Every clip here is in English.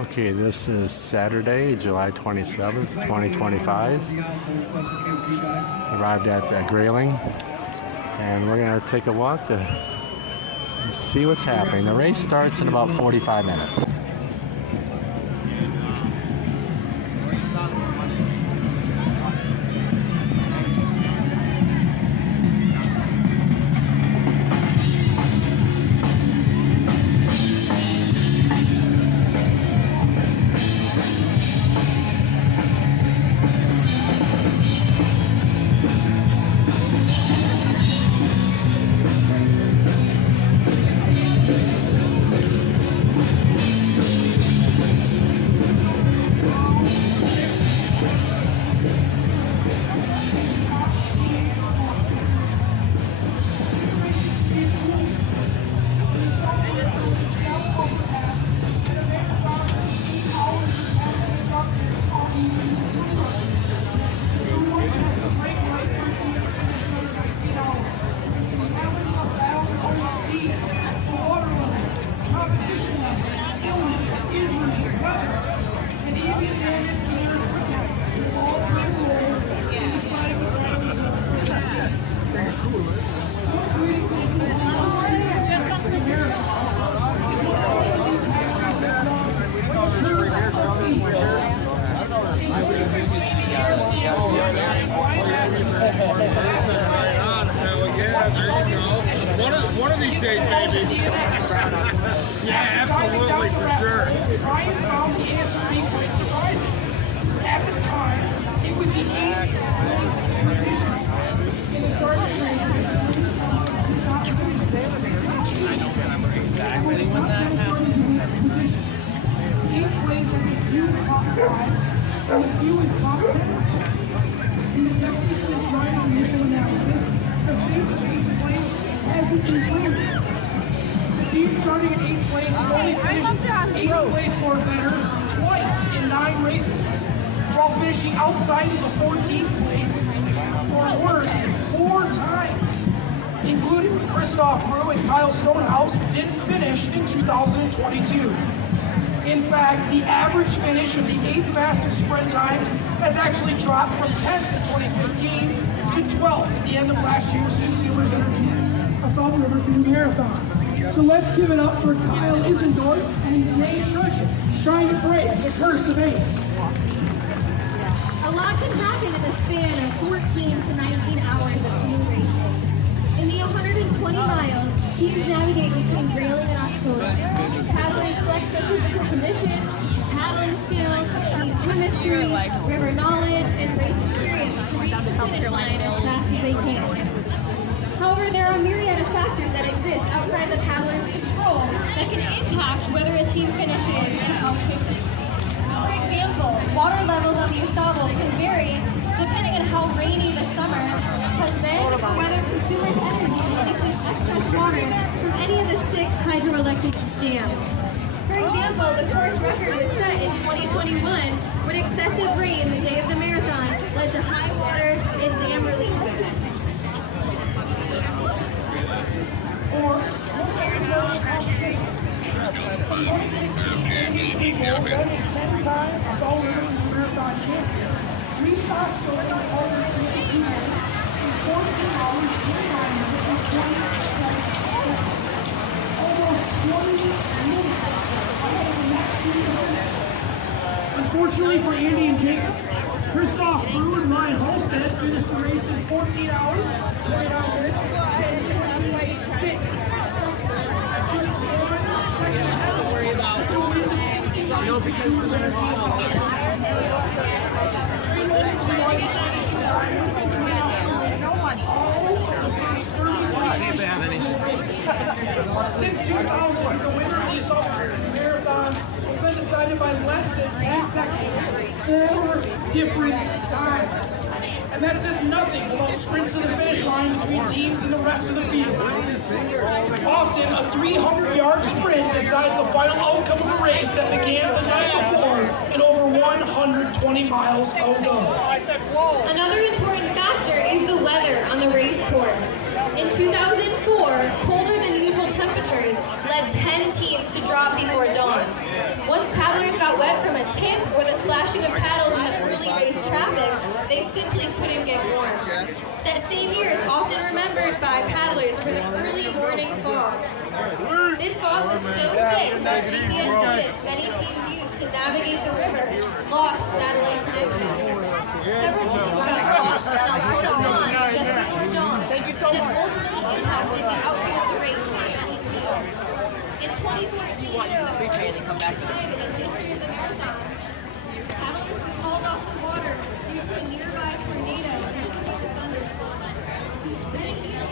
Okay, this is Saturday, July 27th, 2025. Arrived at Grayling, and we're going to take a walk to see what's happening. The race starts in about 45 minutes. One of these days, maybe. Yeah, absolutely, for sure. Ryan found the answer to be quite surprising. At the time, it was the 8th position in the start of the race. I don't remember exactly when that happened. 8th place with the fewest top 5s and the fewest top 10s. In the technical and driving initial analysis, the fifth 8th place hasn't been planned. The team starting in 8th place has only finished 8th place or better twice in 9 races, while finishing outside of the 14th place or worse 4 times, including Christoph Brew and Kyle Stonehouse, who didn't finish in 2022. In fact, the average finish of the 8th fastest sprint time has actually dropped from 10th in 2015 to 12th at the end of last year's Consumers Energy AuSable River Canoe Marathon. So let's give it up for Kyle Isendorf and Jay Churches trying to break the curse of 8. A lot can happen in the span of 14 to 19 hours of canoe racing. In the 120 miles, teams navigate between Grayling and AuSable, paddling selects their physical conditions, paddling skills, team chemistry, river knowledge, and race experience to reach the finish line as fast as they can. However, there are a myriad of factors that exist outside the paddler's control that can impact whether a team finishes and how quickly. For example, water levels on the AuSable can vary depending on how rainy the summer has been or whether Consumers Energy releases excess water from any of the 6 hydroelectric dams. For example, the course record was set in 2021 when excessive rain the day of the marathon led to high water and dam releases. Or from 2016 10 time AuSable River Marathon champion. Three stops for the already in 14 hours, 29 minutes, and 20 seconds. Almost 20 minutes ahead of the next 2 minutes. Unfortunately for Andy and Jacob, Christoph Brew and Ryan Holstead finished the race in 14 hours, 29 minutes, and 6. Since 2000, the winner of the AuSable Marathon has been decided by less than 10 seconds 4 different times. And that says nothing about sprints to the finish line between teams and the rest of the field. Often, a 300-yard sprint decides the final outcome of a race that began the night before and over 120 miles of go. Another important factor is the weather on the race course. In 2004, colder than usual temperatures led 10 teams to drop before dawn. Once paddlers got wet from a tip or the splashing of paddles in the early race traffic, they simply couldn't get warm. That same year is often remembered by paddlers for the early morning fog. This fog was so thick that GPS units many teams used to navigate the river lost satellite connection. Several teams got lost and got put on just before dawn, and it ultimately impacted the outcome of the race to many teams. In 2014, the first time in the history of the marathon, paddlers were called off the water due to a nearby tornado and a thunderstorm. Many years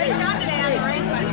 Great job today on the race,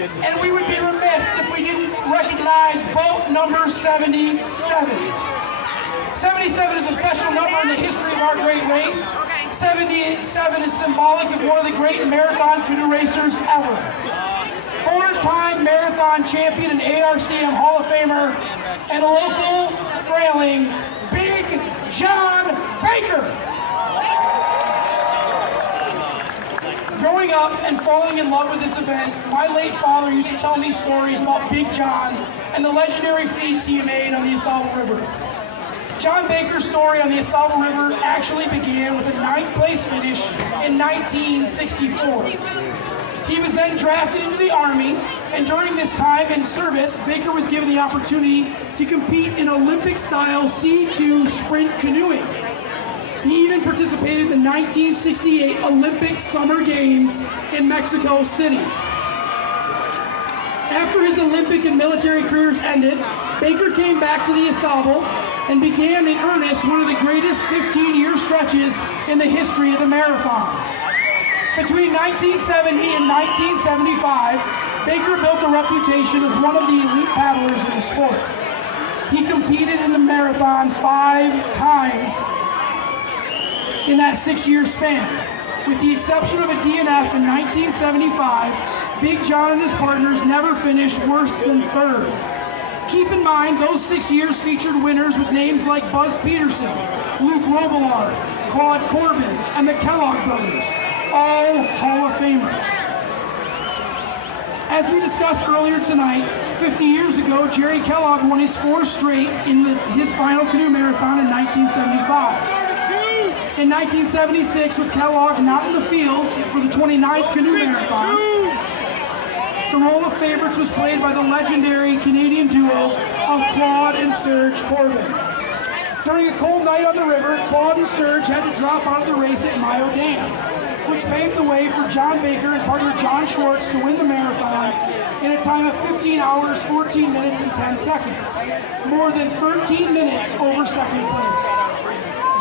And we would be remiss if we didn't recognize boat number 77. 77 is a special number in the history of our great race. 77 is symbolic of one of the great marathon canoe racers ever. Four-time marathon champion and ARCM Hall of Famer and a local railing, Big John Baker. Growing up and falling in love with this event, my late father used to tell me stories about Big John and the legendary feats he made on the AuSable River. John Baker's story on the AuSable River actually began with a 9th place finish in 1964. He was then drafted into the Army, and during this time in service, Baker was given the opportunity to compete in Olympic-style C2 sprint canoeing. He even participated in the 1968 Olympic Summer Games in Mexico City. After his Olympic and military careers ended, Baker came back to the AuSable and began in earnest one of the greatest 15-year stretches in the history of the marathon. Between 1970 and 1975, Baker built a reputation as one of the elite paddlers in the sport. He competed in the marathon 5 times in that 6-year span. With the exception of a DNF in 1975, Big John and his partners never finished worse than 3rd. Keep in mind, those 6 years featured winners with names like Buzz Peterson, Luke Robillard, Claude Corbin, and the Kellogg brothers, all Hall of Famers. As we discussed earlier tonight, 50 years ago, Jerry Kellogg won his 4th straight in his final canoe marathon in 1975. In 1976, with Kellogg not in the field for the 29th canoe marathon, the role of favorites was played by the legendary Canadian duo of Claude and Serge Corbin. During a cold night on the river, Claude and Serge had to drop out of the race at Mayo Dam, which paved the way for John Baker and partner John Schwartz to win the marathon in a time of 15 hours, 14 minutes, and 10 seconds, more than 13 minutes over 2nd place.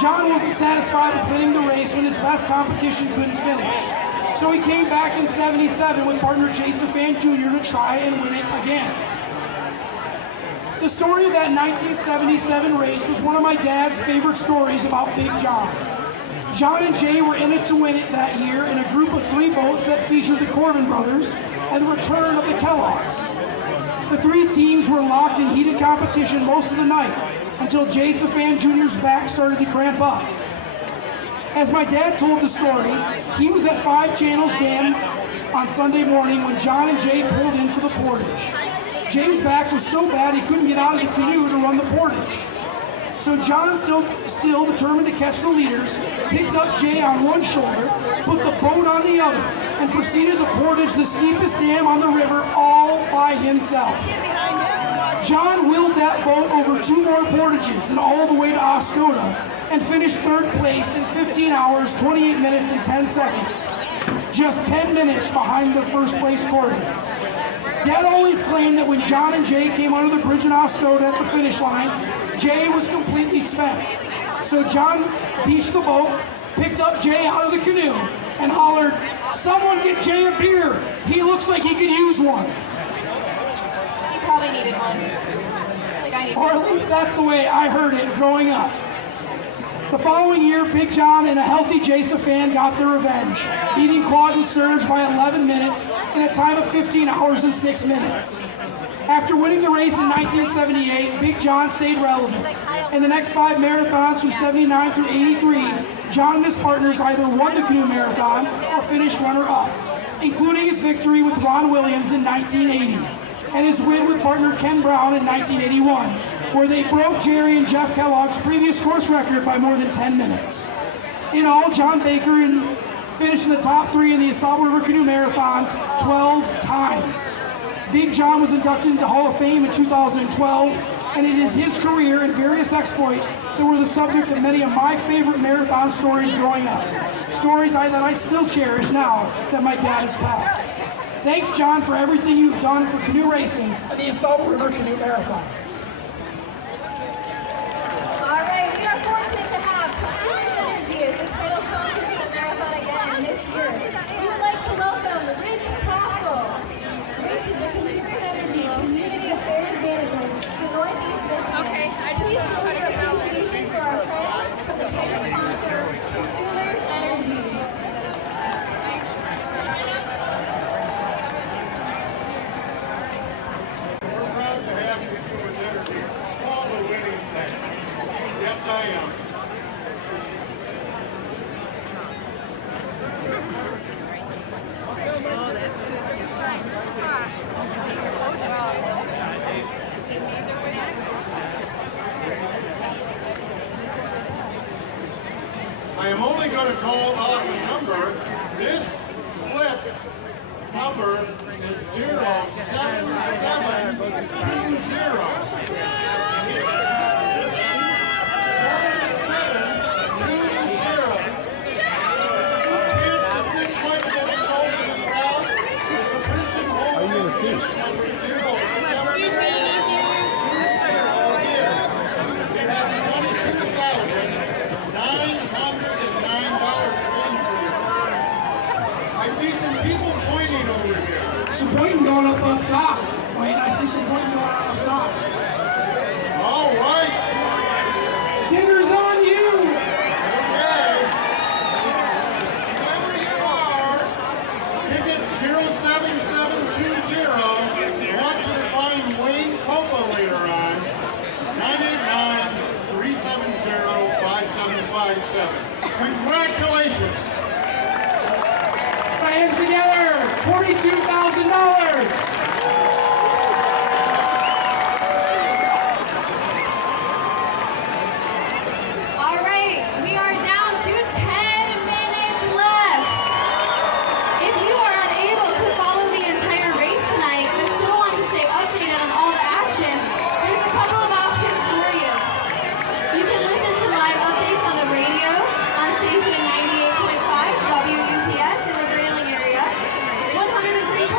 John wasn't satisfied with winning the race when his best competition couldn't finish. So he came back in 77 with partner Jay Stefan Jr. to try and win it again. The story of that 1977 race was one of my dad's favorite stories about Big John. John and Jay were in it to win it that year in a group of 3 boats that featured the Corbin brothers, and the return of the Kellogg's. The three teams were locked in heated competition most of the night until Jay Stefan Jr.'s back started to cramp up. As my dad told the story, he was at 5 Channels Dam on Sunday morning when John and Jay pulled in for the portage. Jay's back was so bad he couldn't get out of the canoe to run the portage. So John, still determined to catch the leaders, picked up Jay on one shoulder, put the boat on the other, and proceeded to portage the steepest dam on the river all by himself. John willed that boat over 2 more portages and all the way to Oscoda, and finished 3rd place in 15 hours, 28 minutes, and 10 seconds. Just 10 minutes behind the 1st place coordinates. Dad always claimed that when John and Jay came under the bridge in Oscoda at the finish line, Jay was completely spent. So John beached the boat, picked up Jay out of the canoe, and hollered, "Someone get Jay a beer! He looks like he could use one." He probably needed one. Like I need Or at least that's the way I heard it growing up. The following year, Big John and a healthy Jay Stefan got their revenge, beating Claude and Serge by 11 minutes in a time of 15 hours and 6 minutes. After winning the race in 1978, Big John stayed relevant. In the next 5 marathons from 79 through 83, John and his partners either won the canoe marathon or finished runner-up, including his victory with Ron Williams in 1980, and his win with partner Ken Brown in 1981, where they broke Jerry and Jeff Kellogg's previous course record by more than 10 minutes. In all, John Baker finished in the top 3 in the AuSable River Canoe Marathon 12 times. Big John was inducted into Hall of Fame in 2012, and it is his career and various exploits that were the subject of many of my favorite marathon stories growing up. Stories that I still cherish now that my dad has passed. Thanks, John, for everything you've done for canoe racing at the AuSable River Canoe Marathon. All right, we are fortunate to have Consumers Energy as the title sponsor for the marathon again this year. We would like to welcome Rich Castle. Rich is the Consumers Energy Community Affairs Manager for the Northeast Michigan. Please show your appreciation for our friends from the title sponsor, Consumers Energy. We're proud to have Consumers Energy call the winning team. Yes, I am. Oh, that's good. First spot. I am only going to call off a number. This flip number is 7, 2, 0. I see some people pointing over here. Some pointing going up top. Wait, I see some pointing going on up top. All right. Dinner's on you! Okay. Whoever you are, ticket 07720. I want you to find Wayne Copa later on. 989-370-5757. Congratulations. Hands together! $42,000! All right, we are down to 10 minutes left. If you are unable to follow the entire race tonight, but still want to stay updated on all the action, there's a couple of options for you. You can listen to live updates on the radio on station 98.5 WUPS in the Grayling area, 103.3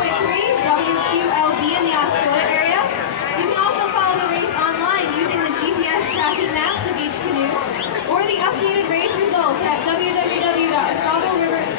WQLB in the Oscoda area. You can also follow the race online using the GPS tracking maps of each canoe, or the updated race results at www.ausableriver.com.